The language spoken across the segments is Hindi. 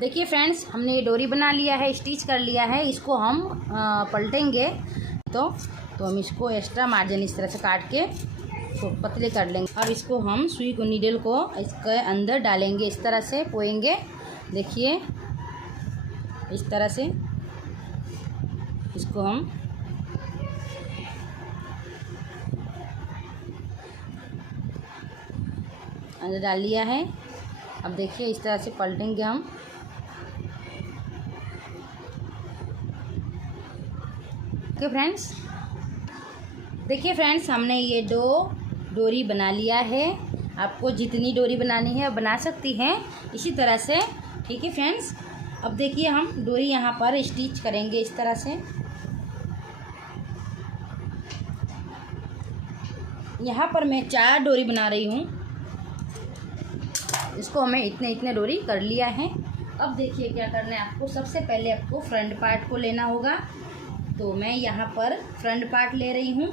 देखिए फ्रेंड्स, हमने ये डोरी बना लिया है, स्टिच कर लिया है। इसको हम पलटेंगे तो हम इसको एक्स्ट्रा मार्जिन इस तरह से काट के तो पतले कर लेंगे। अब इसको हम सुई को नीडल को इसके अंदर डालेंगे, इस तरह से पोएंगे। देखिए इस तरह से इसको हम अंदर डाल लिया है। अब देखिए इस तरह से पलटेंगे हम। देखिए फ्रेंड्स, हमने ये डोरी बना लिया है। आपको जितनी डोरी बनानी है बना सकती हैं इसी तरह से। ठीक है फ्रेंड्स, अब देखिए हम डोरी यहाँ पर स्टिच करेंगे इस तरह से। यहाँ पर मैं 4 डोरी बना रही हूँ। इसको हमें इतने डोरी कर लिया है। अब देखिए क्या करना है आपको। सबसे पहले आपको फ्रंट पार्ट को लेना होगा। तो मैं यहाँ पर फ्रंट पार्ट ले रही हूँ।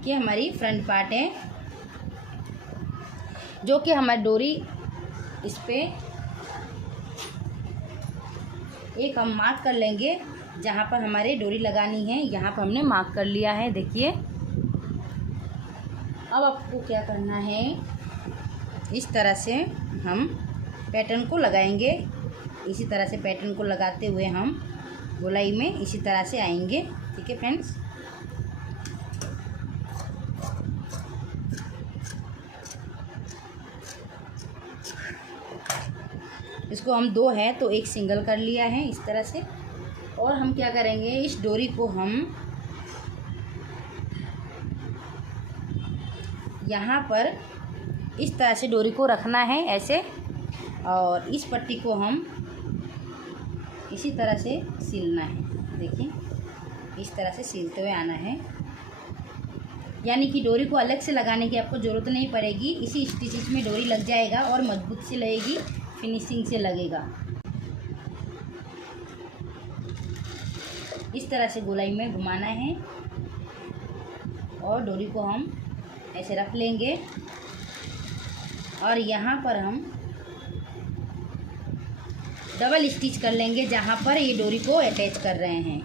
ये हमारी फ्रंट पार्ट है, जो कि हमारी डोरी इस पे एक हम मार्क कर लेंगे जहाँ पर हमारे डोरी लगानी है। यहाँ पर हमने मार्क कर लिया है। देखिए अब आपको क्या करना है, इस तरह से हम पैटर्न को लगाएंगे। इसी तरह से पैटर्न को लगाते हुए हम गोलाई में इसी तरह से आएंगे। ठीक है फ्रेंड्स, इसको हम 2 है तो एक सिंगल कर लिया है इस तरह से। और हम क्या करेंगे, इस डोरी को हम यहाँ पर इस तरह से डोरी को रखना है ऐसे, और इस पट्टी को हम इसी तरह से सिलना है। देखिए इस तरह से सिलते हुए आना है, यानी कि डोरी को अलग से लगाने की आपको ज़रूरत नहीं पड़ेगी। इसी स्टिचेस में डोरी लग जाएगा और मजबूत से लगेगी, फिनिशिंग से लगेगा। इस तरह से गोलाई में घुमाना है और डोरी को हम ऐसे रख लेंगे। और यहाँ पर हम डबल स्टिच कर लेंगे जहाँ पर ये डोरी को अटैच कर रहे हैं।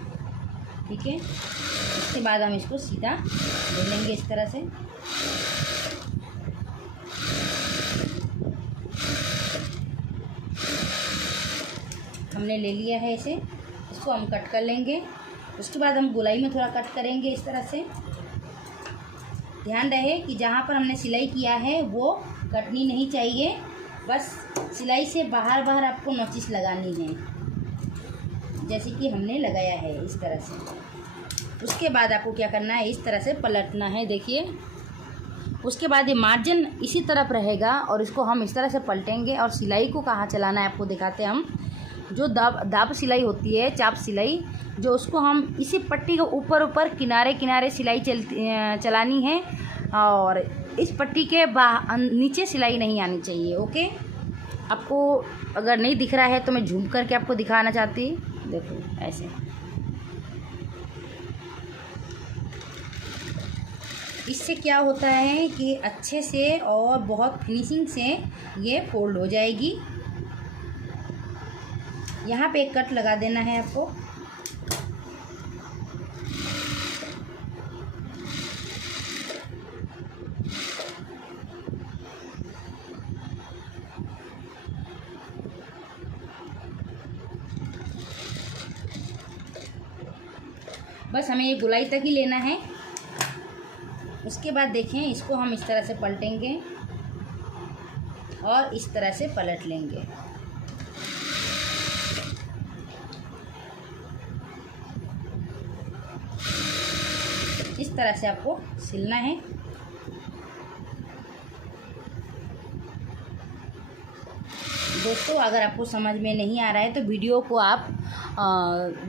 ठीक है, इसके बाद हम इसको सीधा ले लेंगे इस तरह से। हमने ले लिया है इसे, इसको हम कट कर लेंगे। उसके बाद हम गोलाई में थोड़ा कट करेंगे इस तरह से। ध्यान रहे कि जहाँ पर हमने सिलाई किया है वो कटनी नहीं चाहिए, बस सिलाई से बाहर आपको नोचिस लगानी है, जैसे कि हमने लगाया है इस तरह से। उसके बाद आपको क्या करना है, इस तरह से पलटना है। देखिए उसके बाद ये मार्जिन इसी तरफ रहेगा और इसको हम इस तरह से पलटेंगे। और सिलाई को कहाँ चलाना है आपको दिखाते हैं हम। जो दाब सिलाई होती है, चाप सिलाई, जो उसको हम इसी पट्टी के ऊपर किनारे सिलाई चलानी है। और इस पट्टी के नीचे सिलाई नहीं आनी चाहिए। ओके, आपको अगर नहीं दिख रहा है तो मैं झूम करके आपको दिखाना चाहती। देखो ऐसे, इससे क्या होता है कि अच्छे से और बहुत फिनिशिंग से ये फोल्ड हो जाएगी। यहाँ पे एक कट लगा देना है आपको। बस हमें ये गोलाई तक ही लेना है। उसके बाद देखें, इसको हम इस तरह से पलटेंगे और इस तरह से पलट लेंगे। इस तरह से आपको सिलना है। दोस्तों, अगर आपको समझ में नहीं आ रहा है तो वीडियो को आप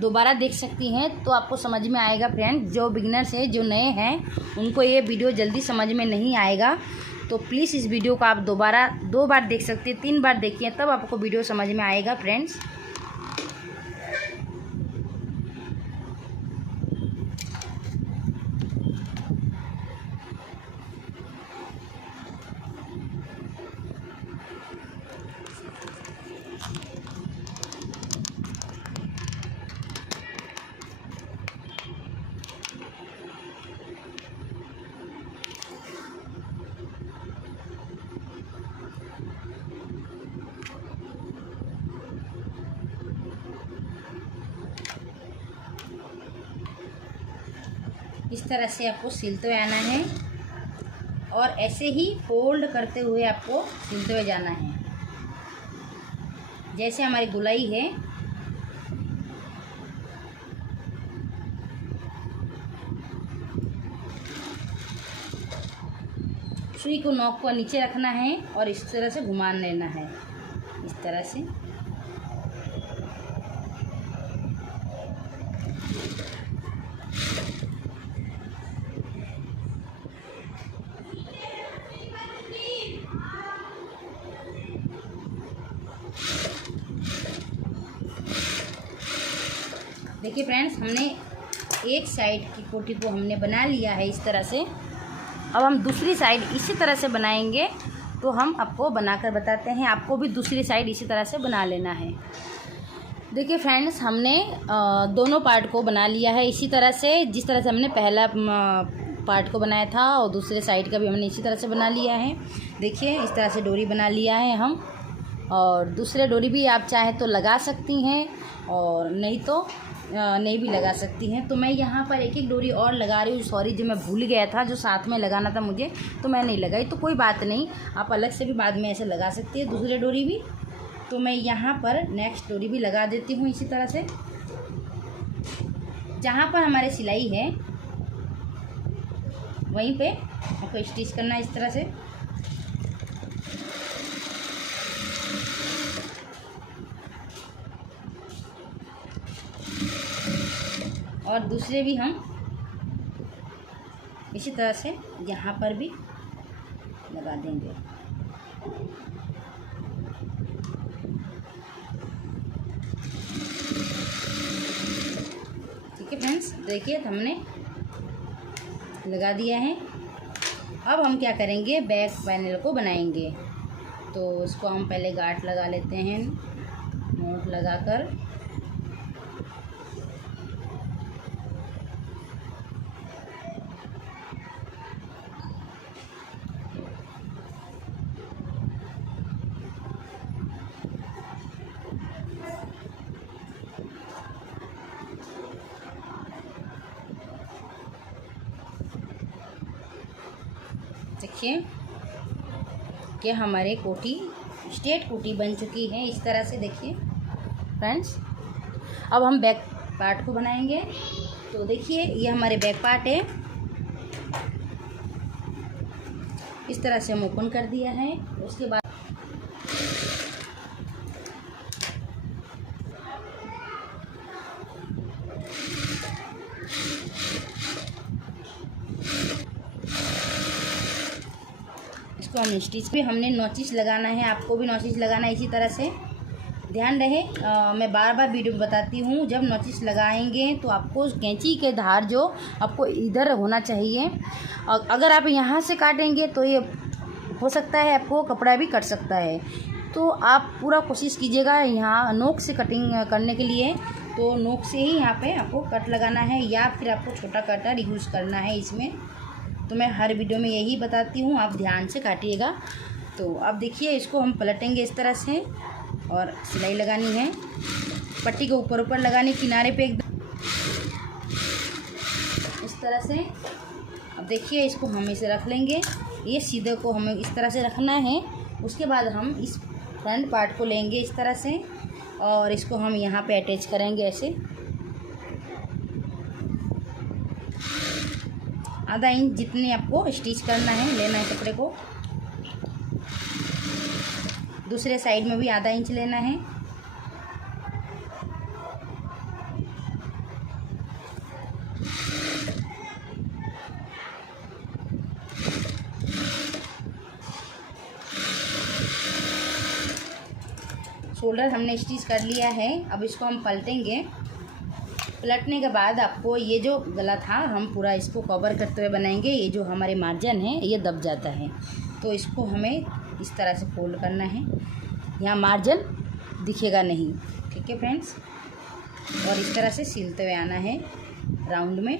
दोबारा देख सकती हैं, तो आपको समझ में आएगा। फ्रेंड, जो बिगिनर्स हैं, जो नए हैं, उनको ये वीडियो जल्दी समझ में नहीं आएगा। तो प्लीज़ इस वीडियो को आप 2 बार देख सकते हैं, 3 बार देखिए, तब आपको वीडियो समझ में आएगा फ्रेंड्स। इस तरह से आपको सिलते हुए आना है और ऐसे ही फोल्ड करते हुए आपको सिलते हुए जाना है। जैसे हमारी गुलाई है सुई को नोक को नीचे रखना है और इस तरह से घुमान लेना है, इस तरह से। देखिए फ्रेंड्स, हमने एक साइड की कोटी को हमने बना लिया है इस तरह से। अब हम दूसरी साइड इसी तरह से बनाएंगे, तो हम आपको बनाकर बताते हैं। आपको भी दूसरी साइड इसी तरह से बना लेना है। देखिए फ्रेंड्स, हमने दोनों पार्ट को बना लिया है इसी तरह से, जिस तरह से हमने पहला पार्ट को बनाया था, और दूसरे साइड का भी हमने इसी तरह से बना लिया है। देखिए इस तरह से डोरी बना लिया है हम, और दूसरे डोरी भी आप चाहे तो लगा सकती हैं और नहीं तो नहीं भी लगा सकती हैं। तो मैं यहाँ पर एक एक डोरी और लगा रही हूँ। सॉरी, जो मैं भूल गया था, जो साथ में लगाना था मुझे, तो मैं नहीं लगाई। तो कोई बात नहीं, आप अलग से भी बाद में ऐसे लगा सकती है दूसरे डोरी भी। तो मैं यहाँ पर नेक्स्ट डोरी भी लगा देती हूँ इसी तरह से। जहाँ पर हमारी सिलाई है वहीं पे आपको स्टिच करना है इस तरह से। और दूसरे भी हम इसी तरह से यहाँ पर भी लगा देंगे। ठीक है फ्रेंड्स, देखिए हमने लगा दिया है। अब हम क्या करेंगे, बैक पैनल को बनाएंगे। तो उसको हम पहले गांठ लगा लेते हैं, नोट लगाकर। देखिए कि हमारे कोटी स्ट्रेट कोटी बन चुकी है इस तरह से। देखिए फ्रेंड्स, अब हम बैक पार्ट को बनाएंगे। तो देखिए ये हमारे बैक पार्ट है, इस तरह से हम ओपन कर दिया है। उसके बाद इसको हम स्टिच पे हमने नॉचिस लगाना है। आपको भी नॉचिस लगाना है इसी तरह से। ध्यान रहे, मैं बार बार वीडियो में बताती हूँ, जब नॉचिस लगाएंगे तो आपको कैंची के धार जो आपको इधर होना चाहिए। अगर आप यहाँ से काटेंगे तो ये हो सकता है आपको कपड़ा भी कट सकता है। तो आप पूरा कोशिश कीजिएगा यहाँ नोक से कटिंग करने के लिए। तो नोक से ही यहाँ पे आपको कट लगाना है, या फिर आपको छोटा कटर यूज़ करना है इसमें। तो मैं हर वीडियो में यही बताती हूँ, आप ध्यान से काटिएगा। तो अब देखिए इसको हम पलटेंगे इस तरह से, और सिलाई लगानी है। पट्टी को ऊपर ऊपर लगानी, किनारे पे एकदम इस तरह से। अब देखिए इसको हम इसे रख लेंगे, ये सीधे को हमें इस तरह से रखना है। उसके बाद हम इस फ्रंट पार्ट को लेंगे इस तरह से, और इसको हम यहाँ पे अटैच करेंगे ऐसे। आधा इंच जितने आपको स्टिच करना है, लेना है कपड़े को। दूसरे साइड में भी आधा इंच लेना है। शोल्डर हमने स्टिच कर लिया है। अब इसको हम पलटेंगे। पलटने के बाद आपको ये जो गला था, हम पूरा इसको कवर करते हुए बनाएंगे। ये जो हमारे मार्जिन है ये दब जाता है, तो इसको हमें इस तरह से फोल्ड करना है। यहाँ मार्जिन दिखेगा नहीं। ठीक है फ्रेंड्स, और इस तरह से सिलते हुए आना है राउंड में।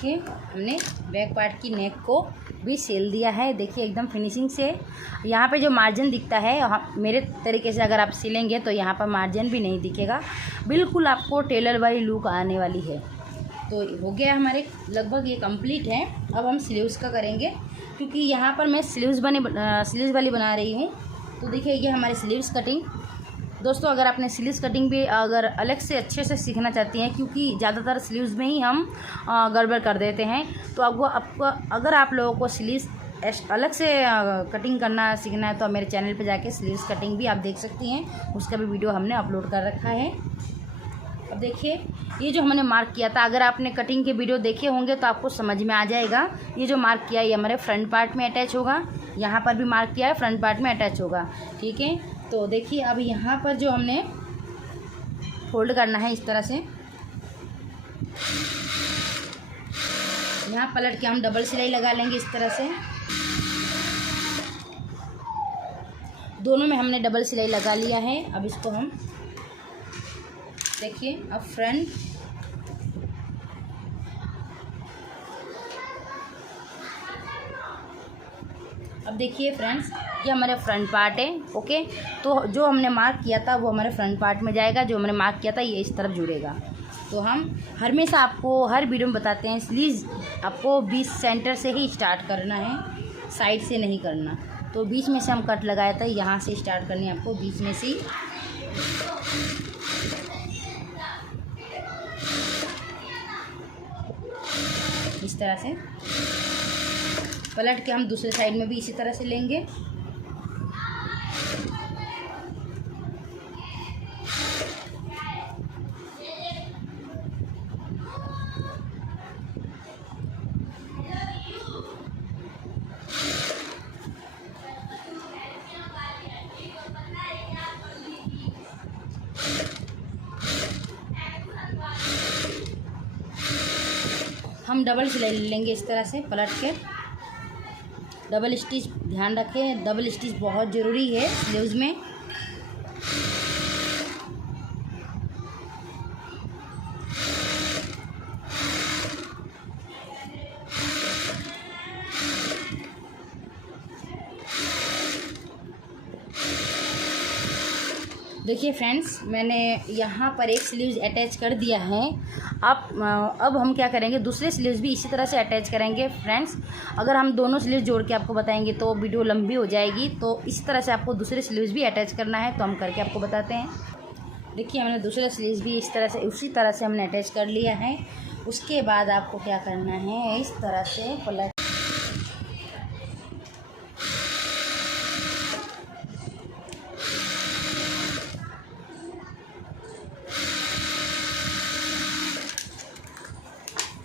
देखिए हमने बैक पार्ट की नेक को भी सिल दिया है। देखिए एकदम फिनिशिंग से। यहाँ पे जो मार्जिन दिखता है, मेरे तरीके से अगर आप सिलेंगे तो यहाँ पर मार्जिन भी नहीं दिखेगा, बिल्कुल आपको टेलर वाली लुक आने वाली है। तो हो गया हमारे लगभग ये कंप्लीट है। अब हम स्लीव्स का करेंगे, क्योंकि यहाँ पर मैं स्लीव्स वाली बना रही हूँ। तो देखिए ये हमारी स्लीव्स कटिंग। दोस्तों अगर आपने स्लीव्स कटिंग भी अगर अलग से अच्छे से सीखना चाहती हैं, क्योंकि ज़्यादातर स्लीव्स में ही हम गड़बड़ कर देते हैं, तो आपको अगर आप लोगों को स्लीव्स अलग से कटिंग करना सीखना है तो मेरे चैनल पे जाके स्लीव्स कटिंग भी आप देख सकती हैं। उसका भी वीडियो हमने अपलोड कर रखा है। अब देखिए ये जो हमने मार्क किया था, अगर आपने कटिंग के वीडियो देखे होंगे तो आपको समझ में आ जाएगा। ये जो मार्क किया है ये हमारे फ्रंट पार्ट में अटैच होगा, यहाँ पर भी मार्क किया है फ्रंट पार्ट में अटैच होगा, ठीक है। तो देखिए अब यहाँ पर जो हमने फोल्ड करना है इस तरह से, यहाँ पलट के हम डबल सिलाई लगा लेंगे इस तरह से। दोनों में हमने डबल सिलाई लगा लिया है। अब इसको हम देखिए, अब फ्रंट अब देखिए फ्रेंड्स, ये हमारे फ्रंट पार्ट है। ओके, तो जो हमने मार्क किया था वो हमारे फ्रंट पार्ट में जाएगा, जो हमने मार्क किया था ये इस तरफ जुड़ेगा। तो हम हमेशा आपको हर वीडियो में बताते हैं स्लीव्स आपको बीच सेंटर से ही स्टार्ट करना है, साइड से नहीं करना। तो बीच में से हम कट लगाया था, यहाँ से स्टार्ट करनी है आपको, बीच में से ही। इस तरह से पलट के हम दूसरे साइड में भी इसी तरह से लेंगे। हम डबल सिलाई लेंगे इस तरह से पलट के। डबल स्टिच ध्यान रखें, डबल स्टिच बहुत ज़रूरी है स्लीव्स में। देखिए फ्रेंड्स, मैंने यहाँ पर एक स्लीव्स अटैच कर दिया है। अब हम क्या करेंगे, दूसरे स्लीव्स भी इसी तरह से अटैच करेंगे। फ्रेंड्स अगर हम दोनों स्लीव्स जोड़ के आपको बताएंगे तो वीडियो लंबी हो जाएगी, तो इसी तरह से आपको दूसरे स्लीव्स भी अटैच करना है। तो हम करके आपको बताते हैं। देखिए हमने दूसरा स्लीव्स भी इस तरह से उसी तरह से हमने अटैच कर लिया है। उसके बाद आपको क्या करना है, इस तरह से पलट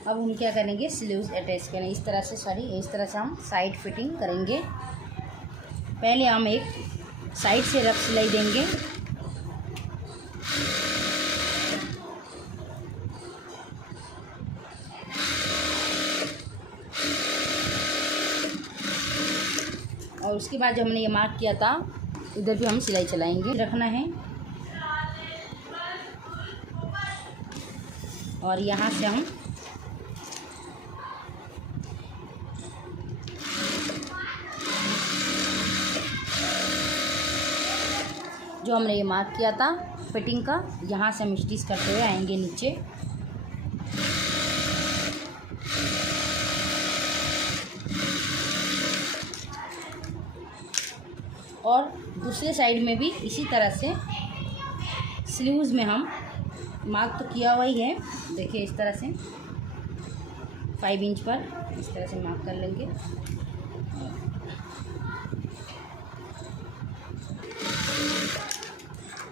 अब हम क्या करेंगे, स्लीव्स अटैच करें इस तरह से, इस तरह से हम साइड फिटिंग करेंगे। पहले हम एक साइड से रफ सिलाई देंगे, और उसके बाद जो हमने ये मार्क किया था इधर भी हम सिलाई चलाएंगे। रखना है और यहाँ से हम जो हमने ये मार्क किया था फिटिंग का, यहाँ से हम स्टिच करते हुए आएंगे नीचे। और दूसरे साइड में भी इसी तरह से स्लीव्स में हम मार्क तो किया हुआ ही है। देखिए इस तरह से 5 इंच पर इस तरह से मार्क कर लेंगे।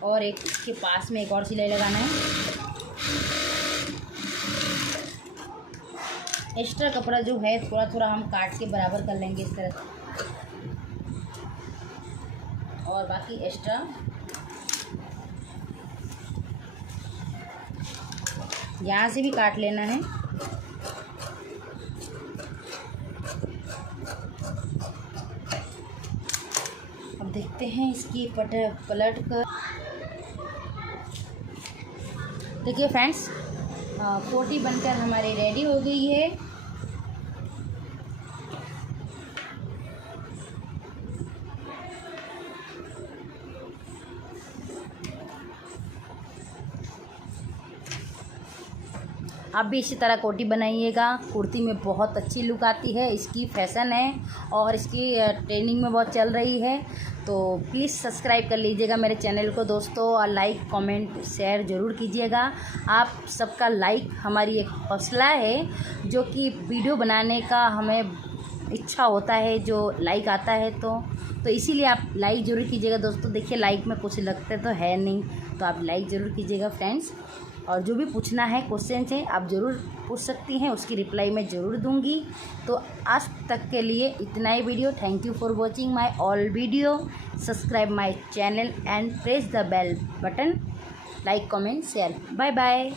और एक इसके पास में एक और सिलाई लगाना है। एक्स्ट्रा कपड़ा जो है थोड़ा थोड़ा हम काट के बराबर कर लेंगे इस तरह से, और बाकी एक्स्ट्रा यहाँ से भी काट लेना है। अब देखते हैं इसकी पलट कर। देखिए फ्रेंड्स, 40 बनकर हमारी रेडी हो गई है। आप भी इसी तरह कोटी बनाइएगा। कुर्ती में बहुत अच्छी लुक आती है, इसकी फैशन है और इसकी ट्रेंडिंग में बहुत चल रही है। तो प्लीज़ सब्सक्राइब कर लीजिएगा मेरे चैनल को दोस्तों, और लाइक कमेंट शेयर ज़रूर कीजिएगा। आप सबका लाइक हमारी एक हौसला है, जो कि वीडियो बनाने का हमें इच्छा होता है, जो लाइक आता है तो इसीलिए आप लाइक ज़रूर कीजिएगा दोस्तों। देखिए लाइक में कुछ लगते तो है नहीं, तो आप लाइक ज़रूर कीजिएगा फ्रेंड्स। और जो भी पूछना है क्वेश्चन है आप ज़रूर पूछ सकती हैं, उसकी रिप्लाई मैं ज़रूर दूंगी। तो आज तक के लिए इतना ही video. Thank you for watching my all video. Subscribe my channel and press the bell button, like comment share. Bye bye.